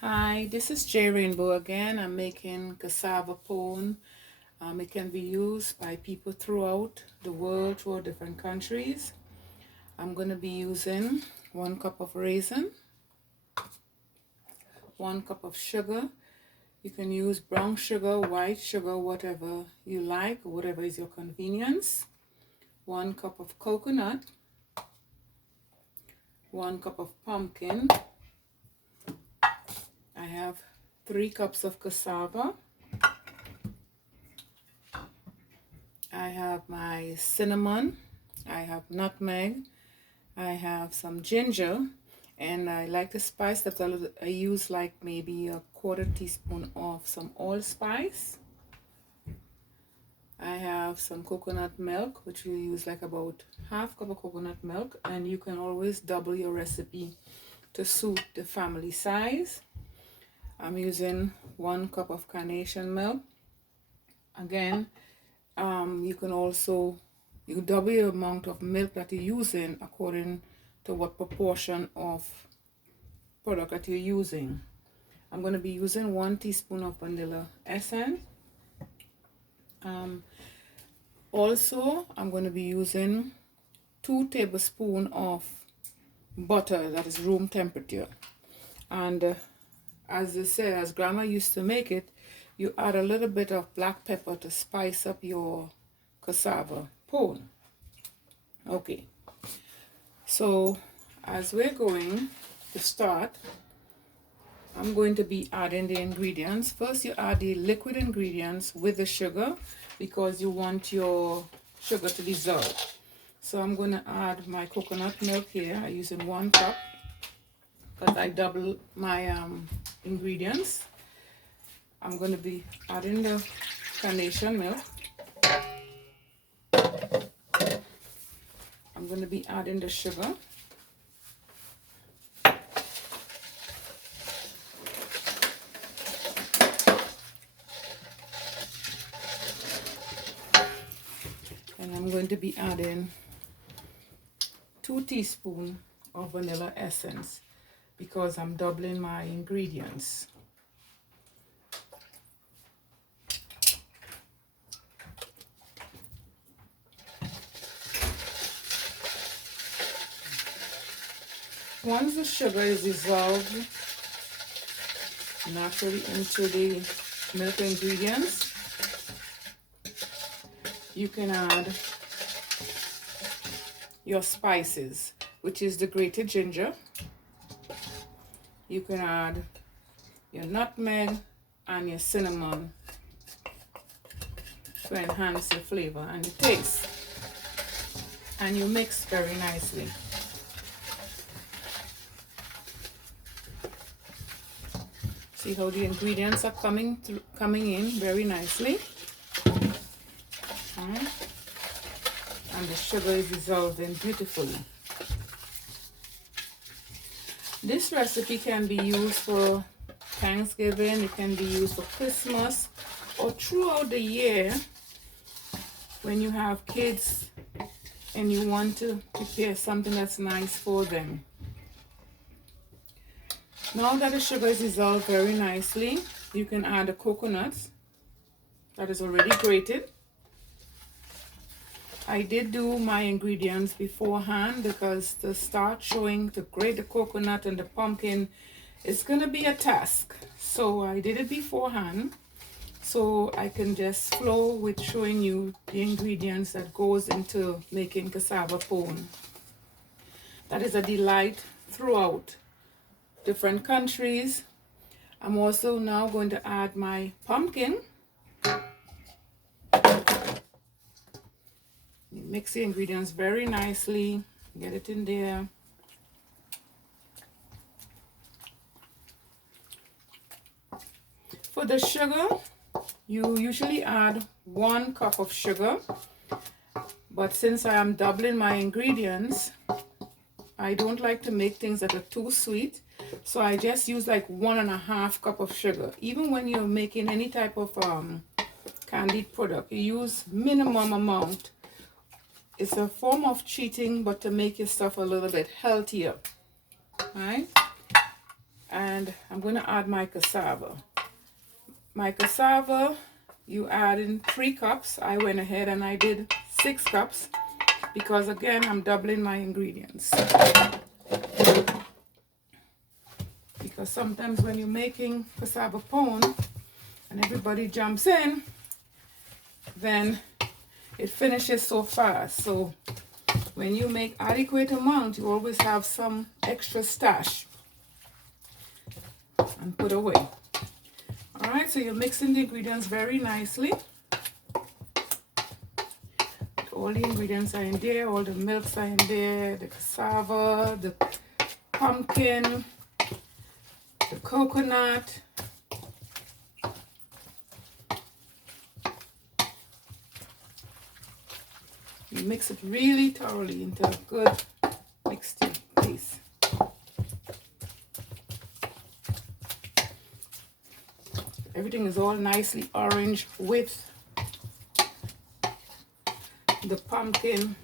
Hi, this is J Rainbow again. I'm making cassava pone. It can be used by people throughout the world, throughout different countries. I'm going to be using 1 cup of raisin, 1 cup of sugar. You can use brown sugar, white sugar, whatever you like, whatever is your convenience. 1 cup of coconut, 1 cup of pumpkin. I have 3 cups of cassava. I have my cinnamon, I have nutmeg, I have some ginger, and I like to spice that a little. I use like maybe a 1/4 teaspoon of some allspice. I have some coconut milk, which you use like about 1/2 cup of coconut milk, and you can always double your recipe to suit the family size. I'm using 1 cup of carnation milk. Again, you can also double the amount of milk that you're using according to what proportion of product that you're using. I'm going to be using 1 teaspoon of vanilla essence. Also, I'm going to be using 2 tablespoons of butter that is room temperature. And as they say, as grandma used to make it, you add a little bit of black pepper to spice up your cassava pone. Okay, so as we're going to start, I'm going to be adding the ingredients. First, you add the liquid ingredients with the sugar because you want your sugar to dissolve. So I'm going to add my coconut milk here. I'm using 1 cup because I double my ingredients. I'm going to be adding the carnation milk. I'm going to be adding the sugar. And I'm going to be adding 2 teaspoons of vanilla essence because I'm doubling my ingredients. Once the sugar is dissolved naturally into the milk ingredients, you can add your spices, which is the grated ginger. You can add your nutmeg and your cinnamon to enhance your flavor and the taste. And you mix very nicely. See how the ingredients are coming in very nicely. And the sugar is dissolving beautifully. This recipe can be used for Thanksgiving, it can be used for Christmas, or throughout the year when you have kids and you want to prepare something that's nice for them. Now that the sugar is dissolved very nicely, you can add the coconuts that is already grated. I did do my ingredients beforehand because to start showing to grate the coconut and the pumpkin is going to be a task. So I did it beforehand so I can just flow with showing you the ingredients that goes into making cassava pone. That is a delight throughout different countries. I'm also now going to add my pumpkin. Mix the ingredients very nicely, get it in there. For the sugar, you usually add 1 cup of sugar, but since I am doubling my ingredients, I don't like to make things that are too sweet, so I just use like 1.5 cup of sugar. Even when you're making any type of candied product, you use minimum amount. It's a form of cheating, but to make your stuff a little bit healthier, right? And And I'm going to add my cassava. My cassava, you add in 3 cups. I went ahead and I did 6 cups because again, I'm doubling my ingredients. Because sometimes when you're making cassava pone and everybody jumps in, then it finishes so fast. So when you make adequate amount, you always have some extra stash and put away. All right, so you're mixing the ingredients very nicely. All the ingredients are in there, all the milks are in there, the cassava, the pumpkin, the coconut. You mix it really thoroughly into a good mixture paste. Everything is all nicely orange with the pumpkin.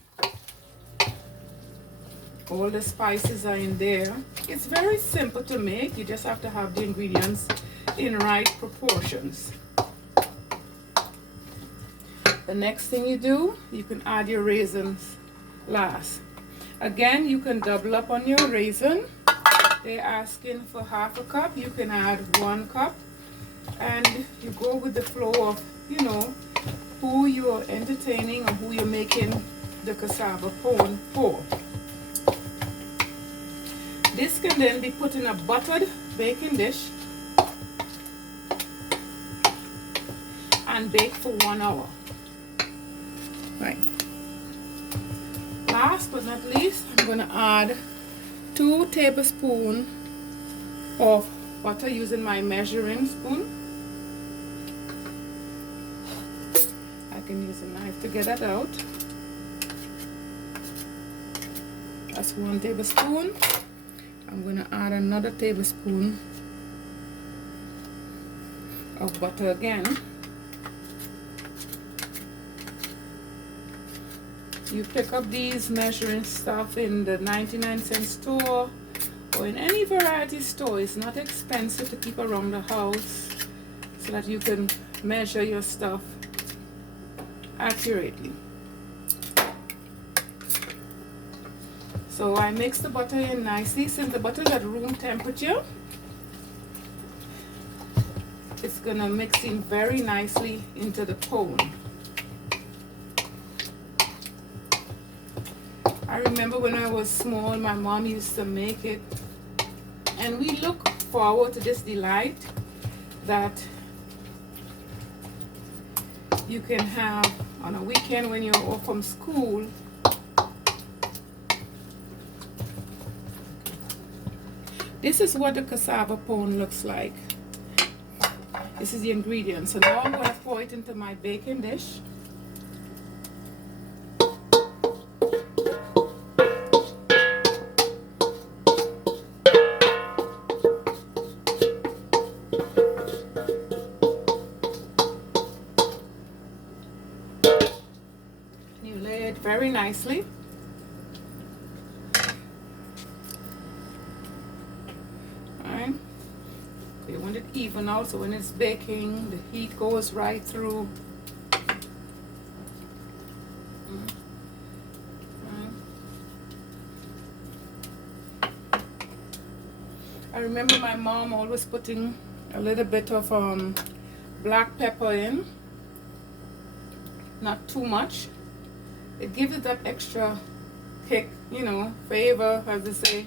All the spices are in there. It's very simple to make. You just have to have the ingredients in right proportions. The next thing you do, you can add your raisins last. Again, you can double up on your raisin. They're asking for half a cup. You can add 1 cup. And you go with the flow of, you know, who you're entertaining or who you're making the cassava pone for. This can then be put in a buttered baking dish and bake for 1 hour. Right. Last but not least, I'm going to add 2 tablespoons of butter using my measuring spoon. I can use a knife to get that out. That's 1 tablespoon. I'm going to add another tablespoon of butter again. You pick up these measuring stuff in the 99-cent store or in any variety store. It's not expensive to keep around the house so that you can measure your stuff accurately. So I mix the butter in nicely. Since the butter is at room temperature, it's gonna mix in very nicely into the pone. I remember when I was small, my mom used to make it, and we look forward to this delight that you can have on a weekend when you're off from school. This is what the cassava pone looks like. This is the ingredients. So now I'm going to pour it into my baking dish. You lay it very nicely. You want it even out so when it's baking, the heat goes right through. I remember my mom always putting a little bit of black pepper in, not too much. It gives it that extra kick, you know, flavor, as they say,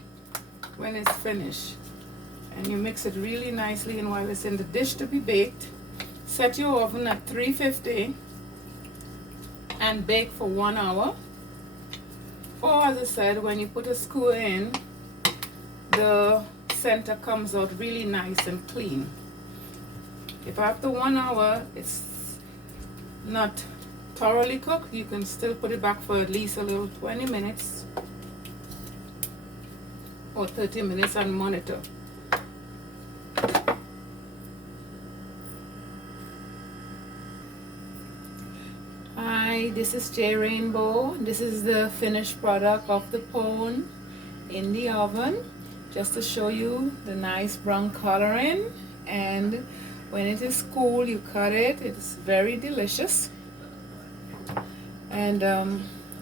when it's finished. And you mix it really nicely, and while it's in the dish to be baked, set your oven at 350 and bake for 1 hour. Or as I said, when you put a skewer in, the center comes out really nice and clean. If after 1 hour it's not thoroughly cooked, you can still put it back for at least a little 20 minutes or 30 minutes and monitor. Hi, this is J Rainbow. This is the finished product of the pone in the oven. just to show you the nice brown coloring. And when it is cool, you cut it. It's very delicious. And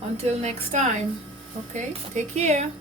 until next time, okay, take care.